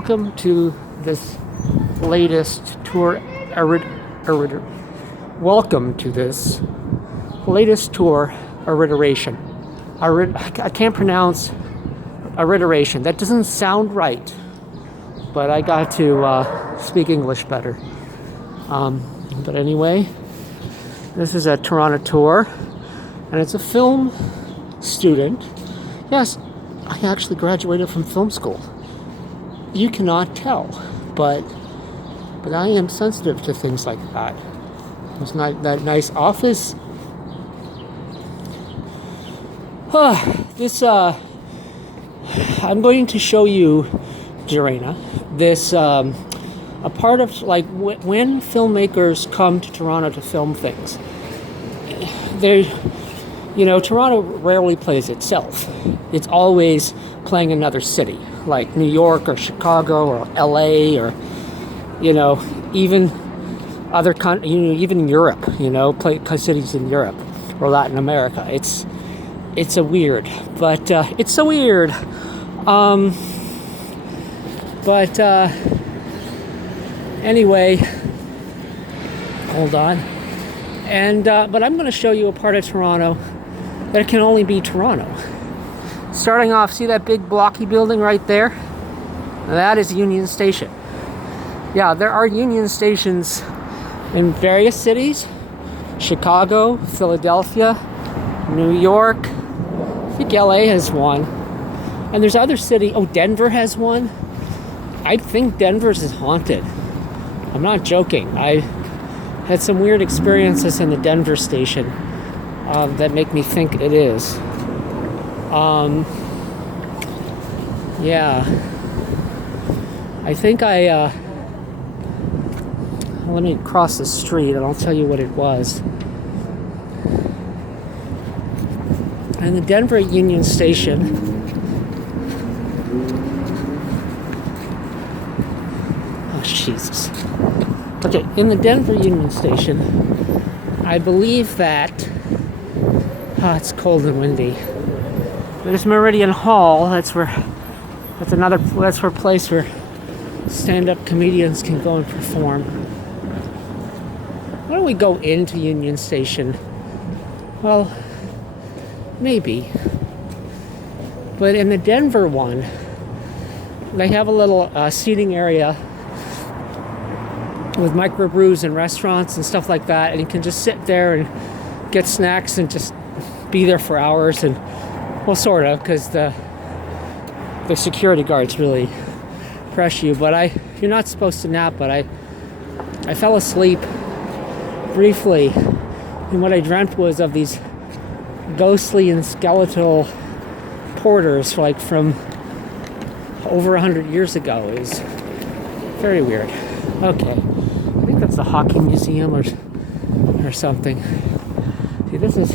Welcome to this latest tour. Welcome to this latest tour alliteration. I can't pronounce alliteration. That doesn't sound right, but I got to speak English better. But anyway, this is a Toronto tour, and it's a film student. Yes, I actually graduated from film school. You cannot tell, but I am sensitive to things like that. It's not that nice office. I'm going to show you, Jorena, this a part of like when filmmakers come to Toronto to film things. Toronto rarely plays itself. It's always playing another city, like New York or Chicago or LA or, even other even Europe, play cities in Europe or Latin America. It's a weird, but it's so weird. Anyway, hold on. But I'm going to show you a part of Toronto that can only be Toronto. Starting off, see that big blocky building right there? That is Union Station. Yeah, there are Union Stations in various cities. Chicago, Philadelphia, New York. I think LA has one. And there's other cities. Oh, Denver has one. I think Denver's is haunted. I'm not joking. I had some weird experiences in the Denver station that make me think it is. Yeah. I think let me cross the street and I'll tell you what it was. And the Denver Union Station. Oh, Jesus. Okay, in the Denver Union Station, I believe that it's cold and windy. There's Meridian Hall. That's where place where stand-up comedians can go and perform. Why don't we go into Union Station? Well, maybe. But in the Denver one, they have a little seating area with microbrews and restaurants and stuff like that, and you can just sit there and get snacks and just be there for hours. And well, sort of, because the security guards really press you. But you're not supposed to nap. But I fell asleep briefly, and what I dreamt was of these ghostly and skeletal porters, like from over 100 years ago. It was very weird. Okay, I think that's the Hockey Museum or something. See, this is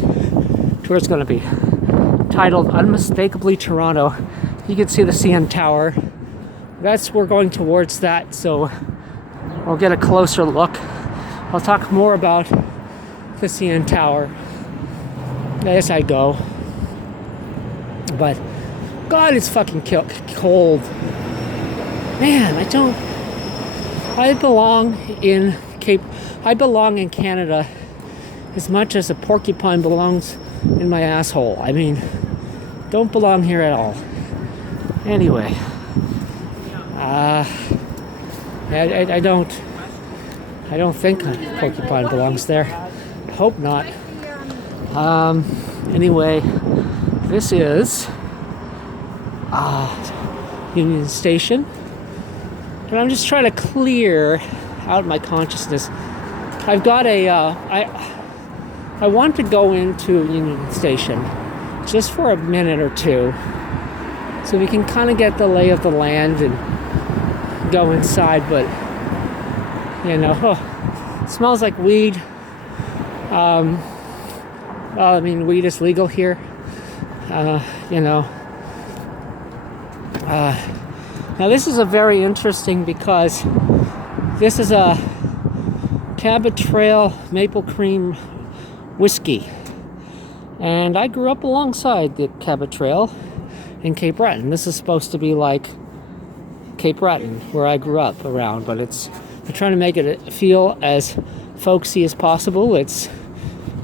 tour's going to be titled Unmistakably Toronto. You can see the CN Tower. We're going towards that, so we'll get a closer look. I'll talk more about the CN Tower as I go. But God, it's fucking cold. Man, I belong in Canada as much as a porcupine belongs in my asshole. I mean, don't belong here at all. Anyway, I don't think a porcupine belongs there. Hope not. Anyway, this is Union Station, and I'm just trying to clear out my consciousness. I've got I want to go into Union Station just for a minute or two so we can kind of get the lay of the land and go inside, but it smells like weed. Weed is legal here. Now this is a very interesting because this is a Cabot Trail maple cream whiskey, and I grew up alongside the Cabot Trail in Cape Breton. This is supposed to be like Cape Breton, where I grew up around, but they're trying to make it feel as folksy as possible. It's,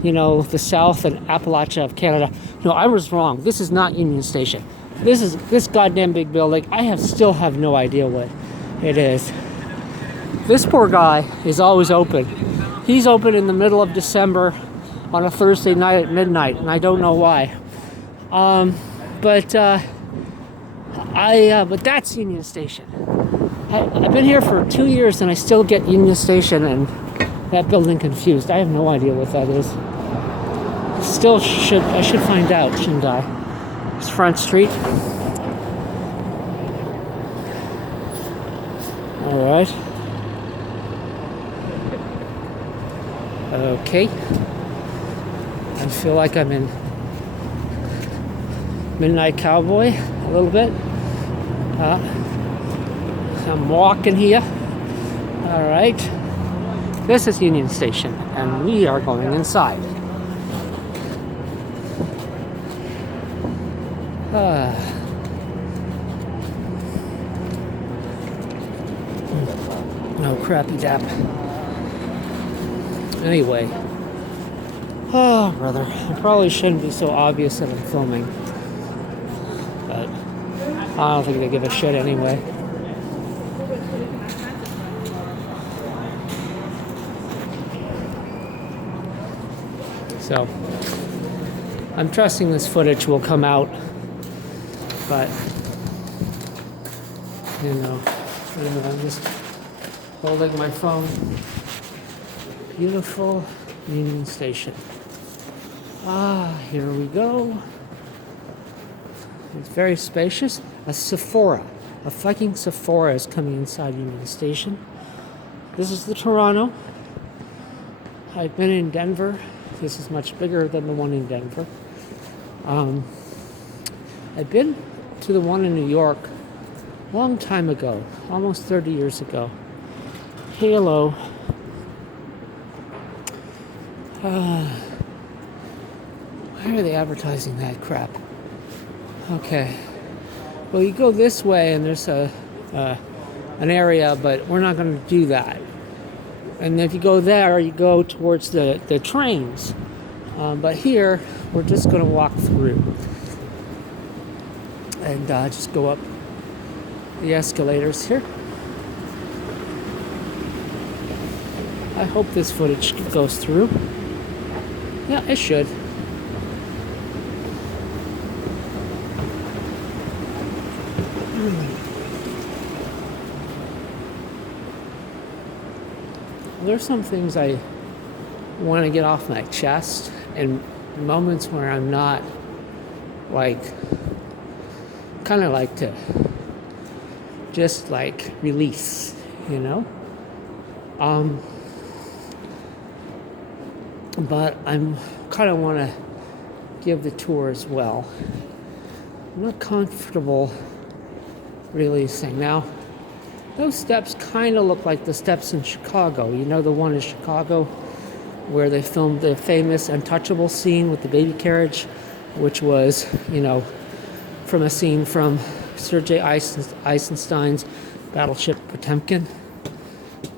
the South and Appalachia of Canada. No, I was wrong. This is not Union Station. This goddamn big building. I still have no idea what it is. This poor guy is always open. He's open in the middle of December on a Thursday night at midnight, and I don't know why. But that's Union Station. I've been here for 2 years, and I still get Union Station and that building confused. I have no idea what that is. I should find out, shouldn't I? It's Front Street. All right. Okay. I feel like I'm in Midnight Cowboy a little bit. I'm walking here. All right. This is Union Station, and we are going inside. No crappy dap. Anyway. Oh, brother. I probably shouldn't be so obvious that I'm filming. But I don't think they give a shit anyway. So, I'm trusting this footage will come out. But, I'm just holding my phone. Beautiful Union Station. Here we go. It's very spacious. A Sephora. A fucking Sephora is coming inside Union Station. This is the Toronto. I've been in Denver. This is much bigger than the one in Denver. I've been to the one in New York a long time ago, almost 30 years ago. Halo. Why are they advertising that crap? Okay. Well, you go this way and there's an area, but we're not going to do that. And if you go there, you go towards the trains. But here, we're just going to walk through. And just go up the escalators here. I hope this footage goes through. Yeah, it should. There's some things I want to get off my chest in moments where I'm not kind of like to just release, but I'm kind of want to give the tour as well. I'm not comfortable releasing. Now, those steps kind of look like the steps in Chicago. The one in Chicago where they filmed the famous Untouchable scene with the baby carriage, which was, from a scene from Sergei Eisenstein's Battleship Potemkin,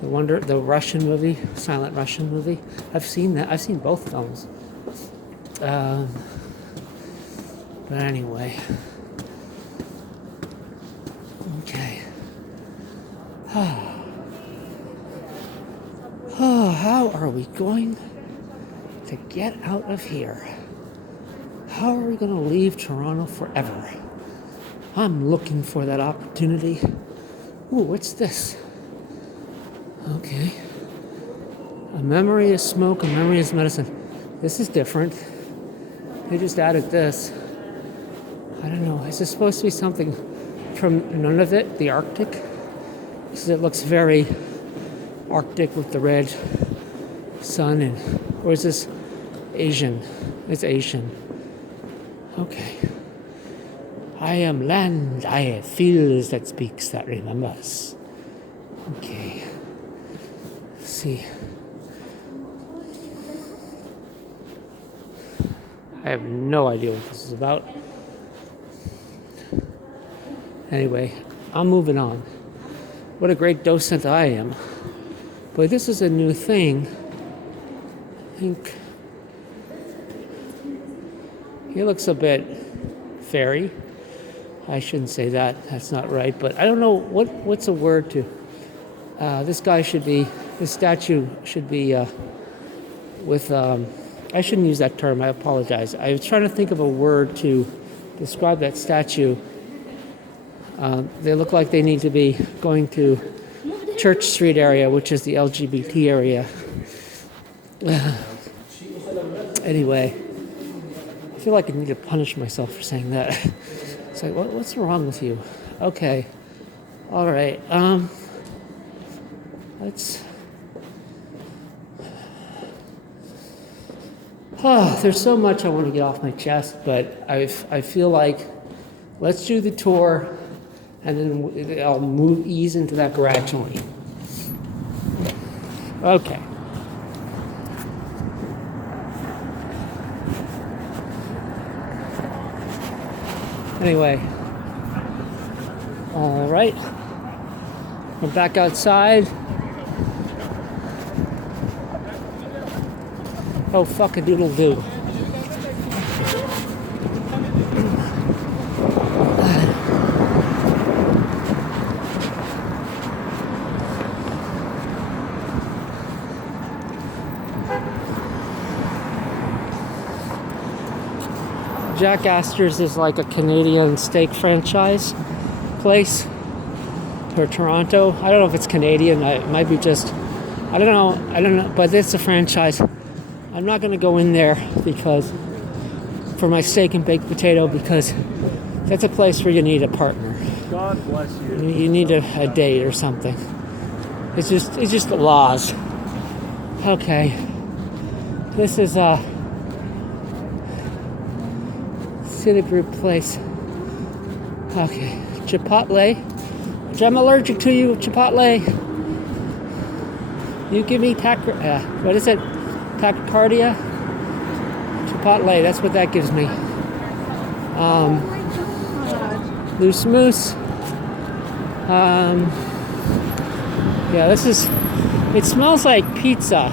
the Russian movie, silent Russian movie. I've seen that. I've seen both films. But anyway. Okay. How are we going to get out of here? How are we going to leave Toronto forever? I'm looking for that opportunity. Ooh, what's this? Okay. A memory is smoke, a memory is medicine. This is different. They just added this. I don't know. Is this supposed to be something from Nunavut, the Arctic? Because it looks very Arctic with the red sun, or is this Asian? It's Asian. Okay. I am land, I feels that speaks, that remembers. Okay. Let's see. I have no idea what this is about. Anyway, I'm moving on. What a great docent I am. But this is a new thing. I think he looks a bit fairy. I shouldn't say that. That's not right. But I don't know what's a word to. This statue should be with. I shouldn't use that term. I apologize. I was trying to think of a word to describe that statue. They look like they need to be going to Church Street area, which is the LGBT area. Anyway, I feel like I need to punish myself for saying that. It's like, what's wrong with you? Okay. All right. Let's... there's so much I want to get off my chest, but I feel like let's do the tour, and then I'll ease into that gradually. Okay. Anyway, all right. We're back outside. Oh, fuck a doodle doo. Jack Astor's is like a Canadian steak franchise place, or Toronto. I don't know if it's Canadian. It might be just, I don't know, but it's a franchise. I'm not going to go in there for my steak and baked potato, because that's a place where you need a partner. God bless you. You need a date or something. It's just the laws. Okay. This is Citigroup place. Okay. Chipotle. I'm allergic to you, Chipotle. You give me what is it? Tachycardia? Chipotle, that's what that gives me. Loose moose. Yeah, it smells like pizza.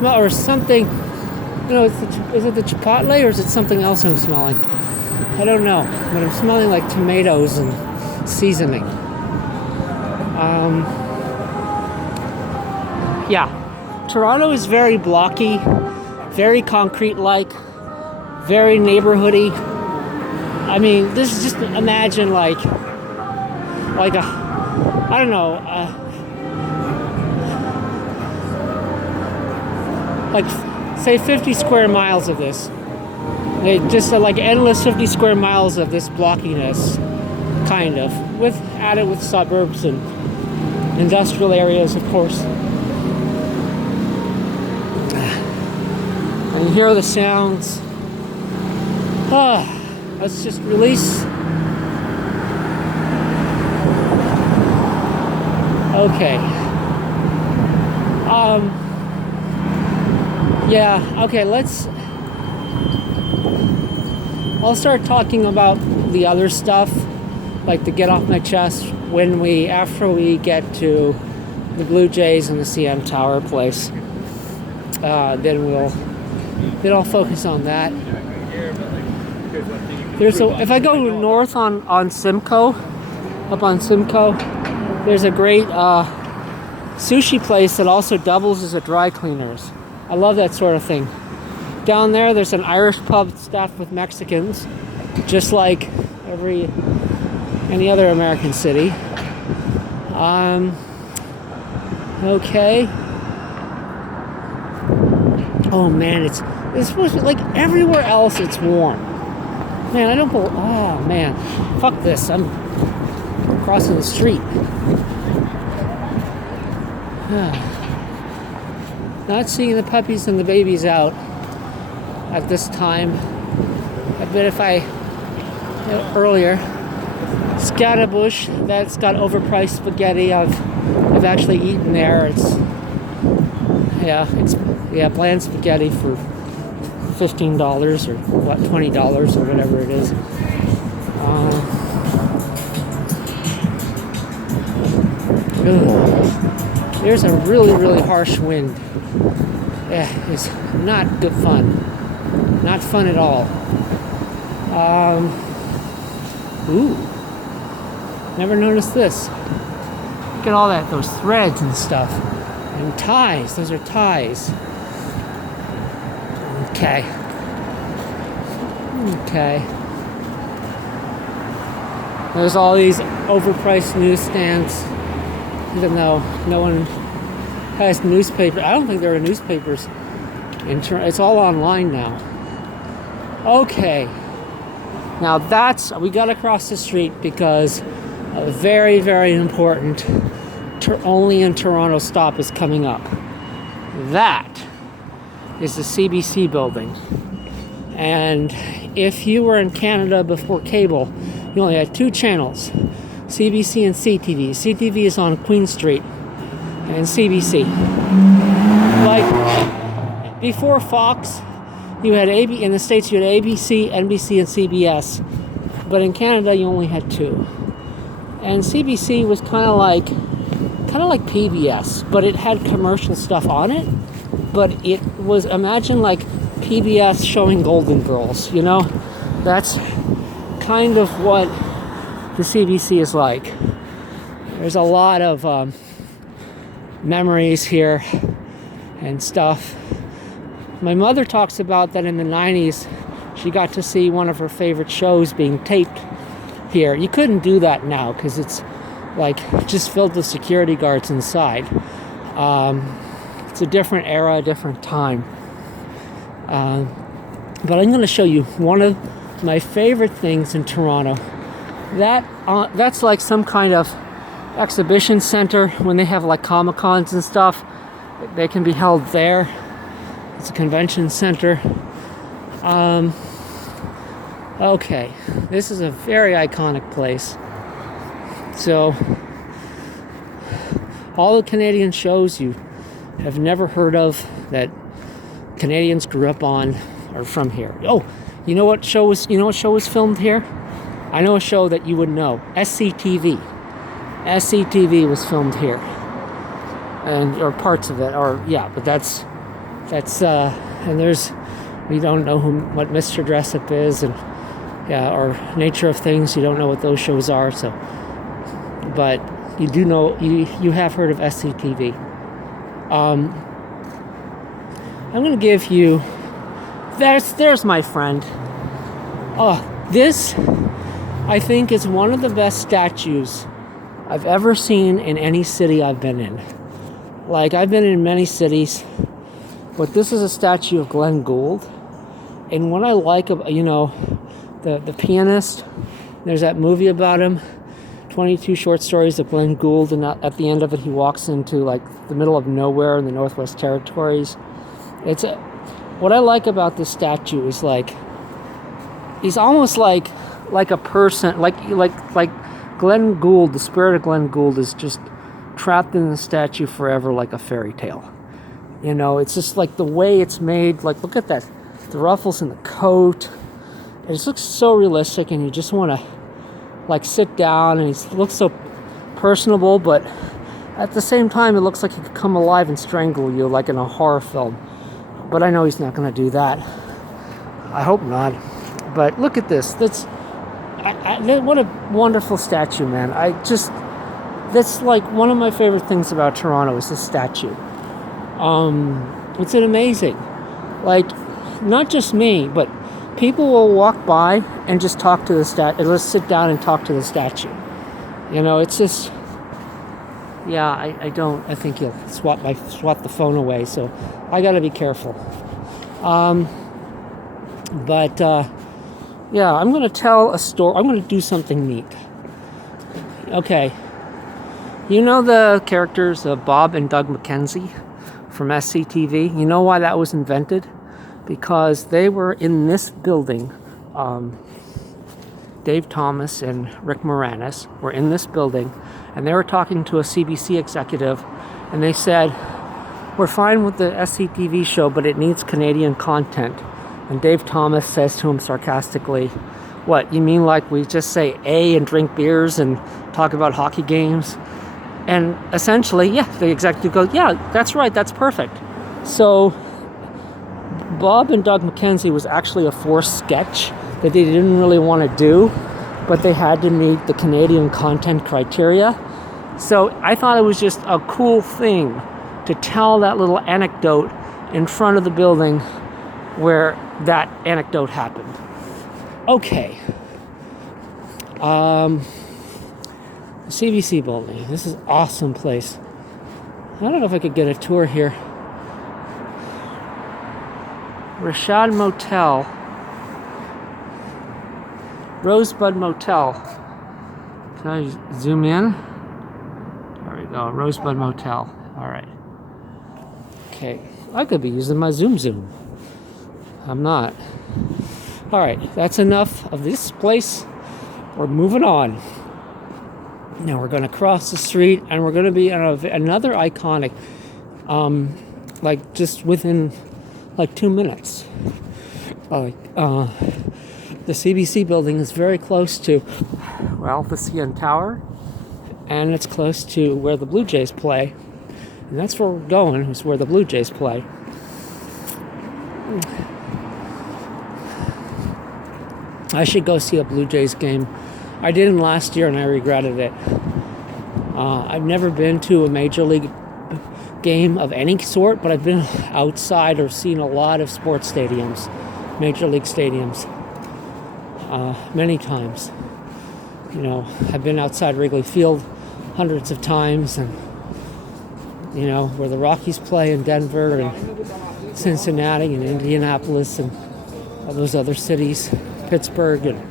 Or something. You know, is it the Chipotle, or is it something else I'm smelling? I don't know, but I'm smelling like tomatoes and seasoning. Yeah. Toronto is very blocky, very concrete-like, very neighborhoody. I mean, this is just, imagine like a, I don't know, like say 50 square miles of this. Just like endless 50 square miles of this blockiness, kind of, added with suburbs and industrial areas, of course. And you hear the sounds. Let's just release. Okay. Yeah, okay, I'll start talking about the other stuff, like to get off my chest after we get to the Blue Jays and the CM Tower place. Then I'll focus on that. If I go north on Simcoe, up on Simcoe, there's a great sushi place that also doubles as a dry cleaners. I love that sort of thing. Down there's an Irish pub staffed with Mexicans, just like any other American city. Okay. Oh man, it's supposed to be like everywhere else. It's warm. Man, I don't believe. Oh man, fuck this. I'm crossing the street. Not seeing the puppies and the babies out at this time. I bet if earlier, Scatterbush, that's got overpriced spaghetti. I've actually eaten there. It's bland spaghetti for $15 or what, $20 or whatever it is. Ugh. There's a really, really harsh wind. Yeah, it's not good fun. Not fun at all. Ooh. Never noticed this. Look at all that, those threads and stuff. And ties, those are ties. Okay. Okay. There's all these overpriced newsstands, even though no one has newspapers. I don't think there are newspapers. It's all online now. Okay. Now we got to cross the street because a very, very important only in Toronto stop is coming up. That is the CBC building. And if you were in Canada before cable, you only had two channels, CBC and CTV. CTV is on Queen Street, and CBC. Like before Fox, you had in the States you had ABC, NBC, and CBS. But in Canada you only had two. And CBC was kind of like PBS, but it had commercial stuff on it. But it was, imagine like PBS showing Golden Girls, you know? That's kind of what the CBC is like. There's a lot of memories here and stuff. My mother talks about that in the 90s, she got to see one of her favorite shows being taped here. You couldn't do that now because it's like just filled with security guards inside. It's a different era, a different time. But I'm going to show you one of my favorite things in Toronto. That's like some kind of exhibition center when they have like Comic-Cons and stuff. They can be held there. It's a convention center. Okay, this is a very iconic place. So, all the Canadian shows you have never heard of that Canadians grew up on are from here. Oh, you know what show was filmed here? I know a show that you would know. SCTV. SCTV was filmed here. Or parts of it, but that's and we don't know what Mr. Dressup is, and or Nature of Things. You don't know what those shows are, so. But you do know, you have heard of SCTV. I'm going to give you, there's my friend. This, I think, is one of the best statues I've ever seen in any city I've been in. Like, I've been in many cities, but this is a statue of Glenn Gould. And what I like about, the pianist, there's that movie about him, 22 short stories of Glenn Gould, and at the end of it he walks into like the middle of nowhere in the Northwest Territories. What I like about this statue is like he's almost like a person, like Glenn Gould. The spirit of Glenn Gould is just trapped in the statue forever, like a fairy tale. It's just like the way it's made. Like, look at that, the ruffles in the coat. It just looks so realistic, and you just want to like sit down, and he looks so personable, but at the same time it looks like he could come alive and strangle you like in a horror film. But I know he's not going to do that. I hope not. But look at this. What a wonderful statue, man. That's like one of my favorite things about Toronto is this statue. It's an amazing, like, not just me, but people will walk by and just talk to the statue, and just sit down and talk to the statue. It's just, I think you'll swat the phone away, so I gotta be careful. I'm gonna tell a story. I'm gonna do something neat. Okay. The characters of Bob and Doug McKenzie from SCTV? You know why that was invented? Because they were in this building. Dave Thomas and Rick Moranis were in this building, and they were talking to a CBC executive, and they said, "We're fine with the SCTV show, but it needs Canadian content." And Dave Thomas says to him sarcastically, "What, you mean like we just say A and drink beers and talk about hockey games?" And essentially, yeah, the executive goes, yeah, that's right, that's perfect. So Bob and Doug McKenzie was actually a forced sketch that they didn't really want to do, but they had to meet the Canadian content criteria. So I thought it was just a cool thing to tell that little anecdote in front of the building where that anecdote happened. Okay. CBC building. This is an awesome place. I don't know if I could get a tour here. Rashad Motel. Rosebud Motel. Can I zoom in? There we go. Rosebud Motel. All right. Okay. I could be using my zoom. I'm not. All right. That's enough of this place. We're moving on. Now we're going to cross the street and we're going to be on another iconic, like just within like 2 minutes. The CBC building is very close to, well, the CN Tower, and it's close to where the Blue Jays play. And that's where we're going, is where the Blue Jays play. I should go see a Blue Jays game. I didn't last year and I regretted it. I've never been to a major league game of any sort, but I've been outside or seen a lot of sports stadiums, major league stadiums, many times. You know, I've been outside Wrigley Field hundreds of times, and you know, where the Rockies play in Denver and Cincinnati and Indianapolis and all those other cities, Pittsburgh, and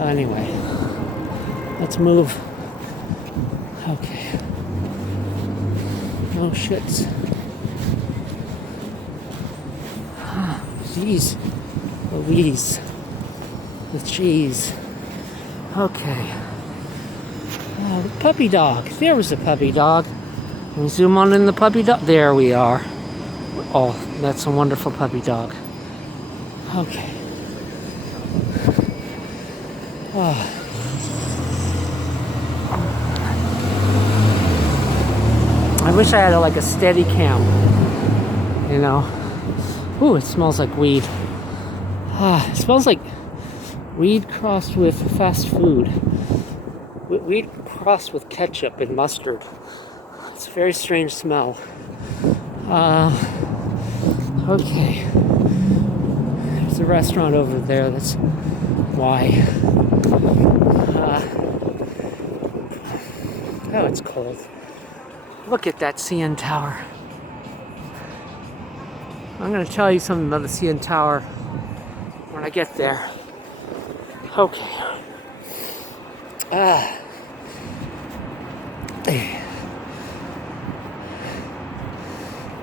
anyway, let's move. Okay. Oh, shits. Jeez. Louise. The cheese. Okay. The puppy dog. There was a puppy dog. Can we zoom on in the puppy dog? There we are. Oh, that's a wonderful puppy dog. Okay. Oh. I wish I had like a steady cam, you know. Ooh, it smells like weed. It smells like weed crossed with fast food. Weed crossed with ketchup and mustard. It's a very strange smell. Okay. There's a restaurant over there, that's why. Oh, it's cold. Look at that CN Tower. I'm going to tell you something about the CN Tower when I get there. Okay.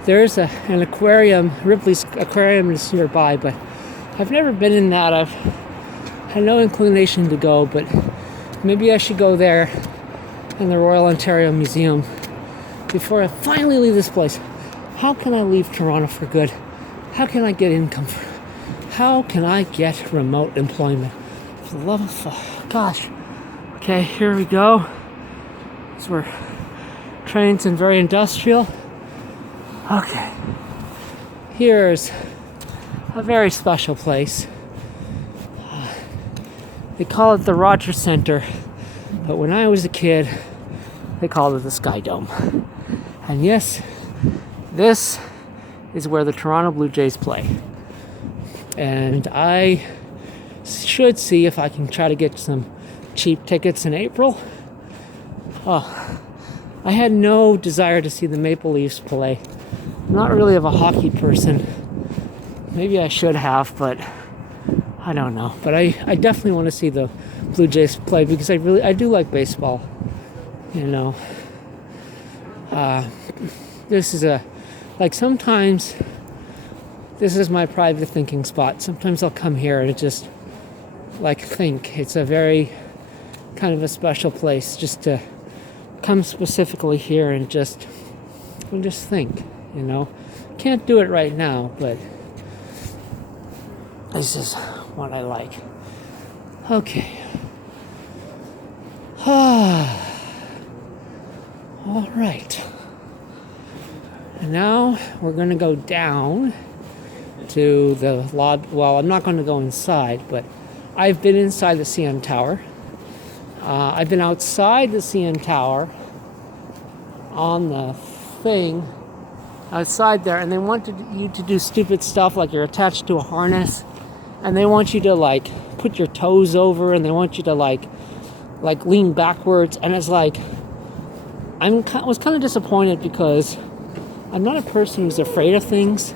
There's an aquarium, Ripley's Aquarium is nearby, but I've never been in that. I've had no inclination to go, but maybe I should go there in the Royal Ontario Museum before I finally leave this place. How can I leave Toronto for good? How can I get income? How can I get remote employment? For the love of gosh. Okay, here we go. So we're trains and very industrial. Okay. Here's a very special place. They call it the Rogers Centre, but when I was a kid, they called it the Sky Dome. And yes, this is where the Toronto Blue Jays play. And I should see if I can try to get some cheap tickets in April. Oh, I had no desire to see the Maple Leafs play. I'm not really of a hockey person. Maybe I should have, but I don't know. But I definitely want to see the Blue Jays play because I do like baseball. You know. This is sometimes this is my private thinking spot. Sometimes I'll come here and just think. It's a very kind of a special place just to come specifically here and just think, you know. Can't do it right now, but this is what I like. Okay. All right. And now we're going to go down to the lobby. Well, I'm not going to go inside, but I've been inside the CN Tower. I've been outside the CN Tower on the thing outside there, and they wanted you to do stupid stuff like you're attached to a harness, and they want you to like put your toes over, and they want you to like lean backwards, and it's like I was kind of disappointed because I'm not a person who's afraid of things,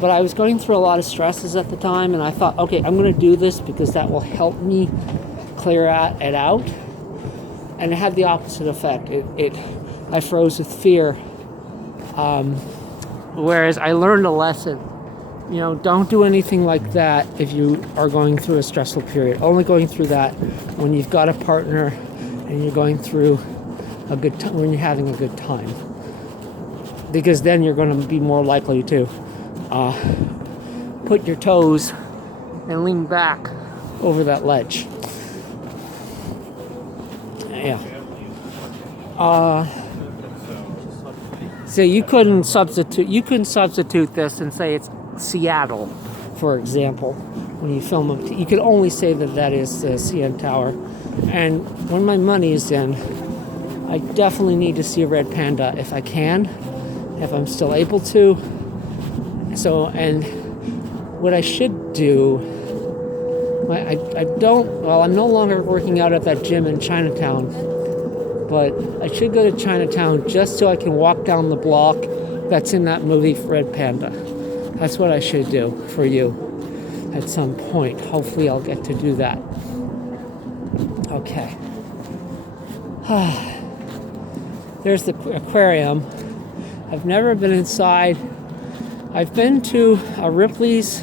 but I was going through a lot of stresses at the time, and I thought, okay, I'm going to do this because that will help me clear it out, and it had the opposite effect. I froze with fear, whereas I learned a lesson. You know, don't do anything like that if you are going through a stressful period. Only going through that when you've got a partner and you're going through a good time, when you're having a good time, because then you're going to be more likely to put your toes and lean back over that ledge. Yeah. So you couldn't substitute this and say it's Seattle, for example. When you film it, you could only say that is the CN Tower. And when my money is in, I definitely need to see a red panda if I can, if I'm still able to. So, and what I should do, I'm no longer working out at that gym in Chinatown, but I should go to Chinatown just so I can walk down the block that's in that movie Red Panda. That's what I should do for you at some point. Hopefully I'll get to do that. Okay. There's the aquarium. I've never been inside. I've been to the Ripley's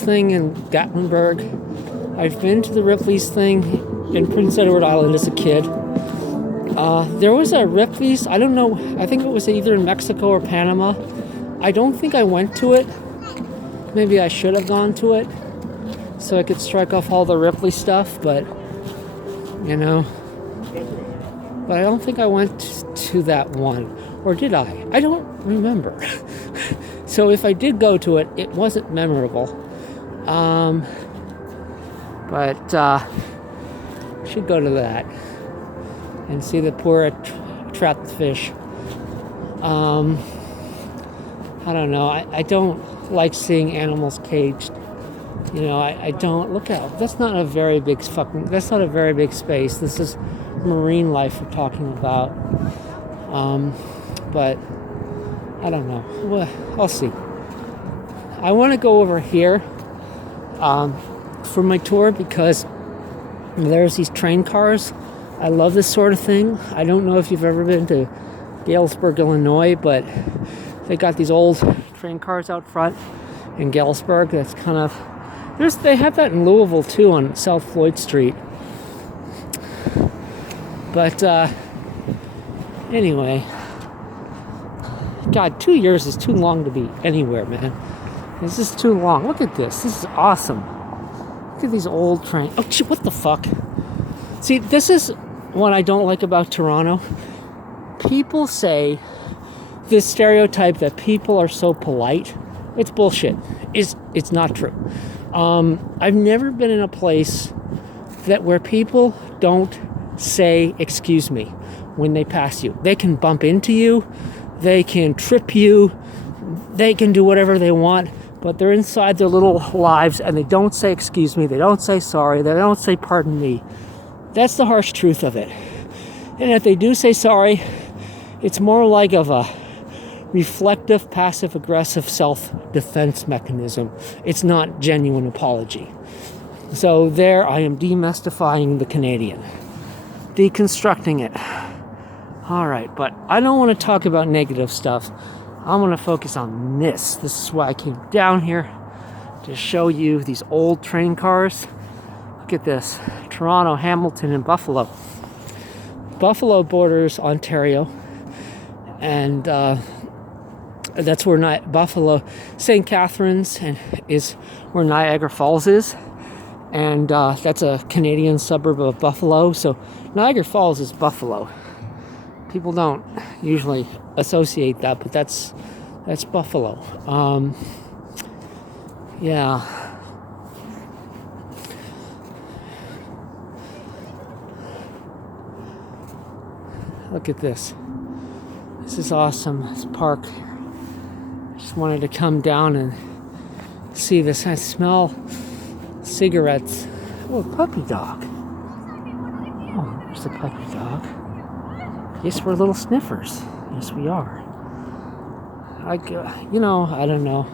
thing in Gatlinburg. I've been to the Ripley's thing in Prince Edward Island as a kid. There was a Ripley's, I don't know, I think it was either in Mexico or Panama. I don't think I went to it. Maybe I should have gone to it so I could strike off all the Ripley stuff, but, you know. But I don't think I went to that one. Or did I? I don't remember. So if I did go to it, it wasn't memorable. But should go to that and see the poor trapped fish. I don't know. I don't like seeing animals caged. You know, I don't. Look out. That's not a very big space. This is marine life we're talking about. But I don't know. Well, I'll see. I want to go over here for my tour because there's these train cars. I love this sort of thing. I don't know if you've ever been to Galesburg, Illinois, but they got these old train cars out front in Galesburg. That's kind of... They have that in Louisville, too, on South Floyd Street. But, anyway... God, 2 years is too long to be anywhere, man. This is too long. Look at this. This is awesome. Look at these old trains. Oh, shit, what the fuck? See, this is what I don't like about Toronto. People say this stereotype that people are so polite. It's bullshit. It's not true. I've never been in a place where people don't say excuse me when they pass you. They can bump into you. They can trip you. They can do whatever they want, but they're inside their little lives and they don't say excuse me. They don't say sorry. They don't say pardon me. That's the harsh truth of it. And if they do say sorry, it's more like of a reflective, passive-aggressive self-defense mechanism. It's not genuine apology. So there I am demystifying the Canadian. Deconstructing it. All right, but I don't want to talk about negative stuff. I want to focus on this. This is why I came down here, to show you these old train cars. Look at this. Toronto, Hamilton, and Buffalo. Buffalo borders Ontario, and that's where Buffalo, St. Catharines, is where Niagara Falls is, and that's a Canadian suburb of Buffalo. So Niagara Falls is Buffalo, People don't usually associate that, but that's Buffalo. Yeah. Look at this. This is awesome. This park. Just wanted to come down and see this. I smell cigarettes. Oh, a puppy dog. Oh, there's a puppy dog. Yes, we're little sniffers. Yes, we are. I don't know.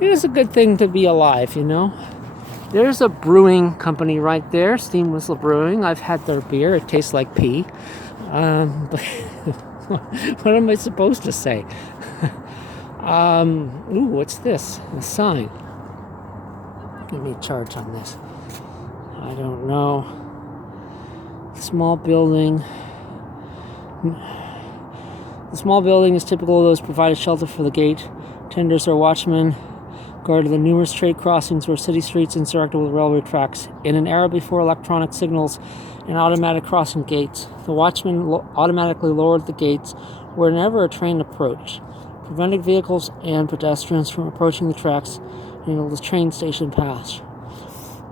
It is a good thing to be alive, There's a brewing company right there, Steam Whistle Brewing. I've had their beer. It tastes like pee. But what am I supposed to say? Ooh, what's this? A sign. Give me a charge on this. I don't know. Small building. The small building is typical of those provided shelter for the gate. Tenders or watchmen guarded the numerous trade crossings where city streets intersected with railway tracks. In an era before electronic signals and automatic crossing gates, the watchmen automatically lowered the gates whenever a train approached, preventing vehicles and pedestrians from approaching the tracks until the train station passed.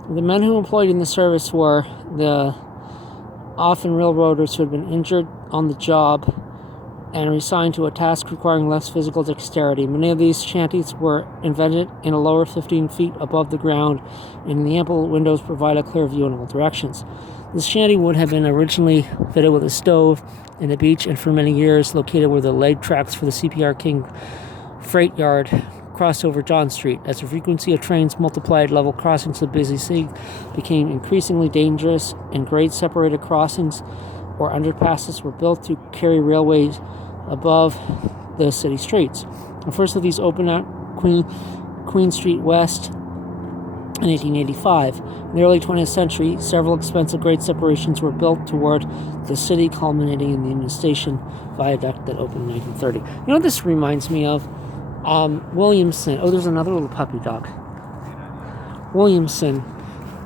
The men who employed in the service were the often railroaders who had been injured on the job and reassigned to a task requiring less physical dexterity. Many of these shanties were invented in a lower 15 feet above the ground, and the ample windows provide a clear view in all directions. This shanty would have been originally fitted with a stove in the beach, and for many years located where the leg tracks for the CPR King freight yard crossed over John Street. As the frequency of trains multiplied, level crossings of the busy city became increasingly dangerous, and grade-separated crossings or underpasses were built to carry railways above the city streets. The first of these opened at Queen Street West in 1885. In the early 20th century, several expensive grade separations were built toward the city, culminating in the Union Station Viaduct that opened in 1930. You know what this reminds me of? Williamson. Oh, there's another little puppy dog. Williamson,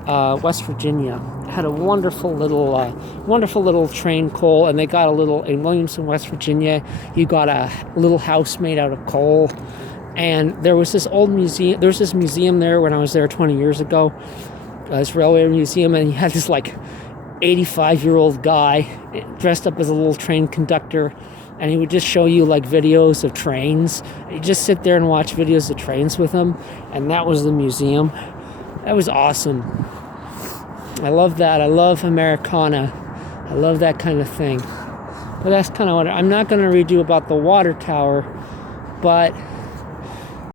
West Virginia, had a wonderful little train coal, and they got in Williamson, West Virginia, you got a little house made out of coal, and there was this old museum. There was this museum there when I was there 20 years ago, this railway museum, and you had this 85-year-old guy dressed up as a little train conductor, and he would just show you videos of trains. You just sit there and watch videos of trains with him, and that was the museum. That was awesome. I love that. I love Americana. I love that kind of thing. But that's kind of what I'm not going to read you about the water tower, but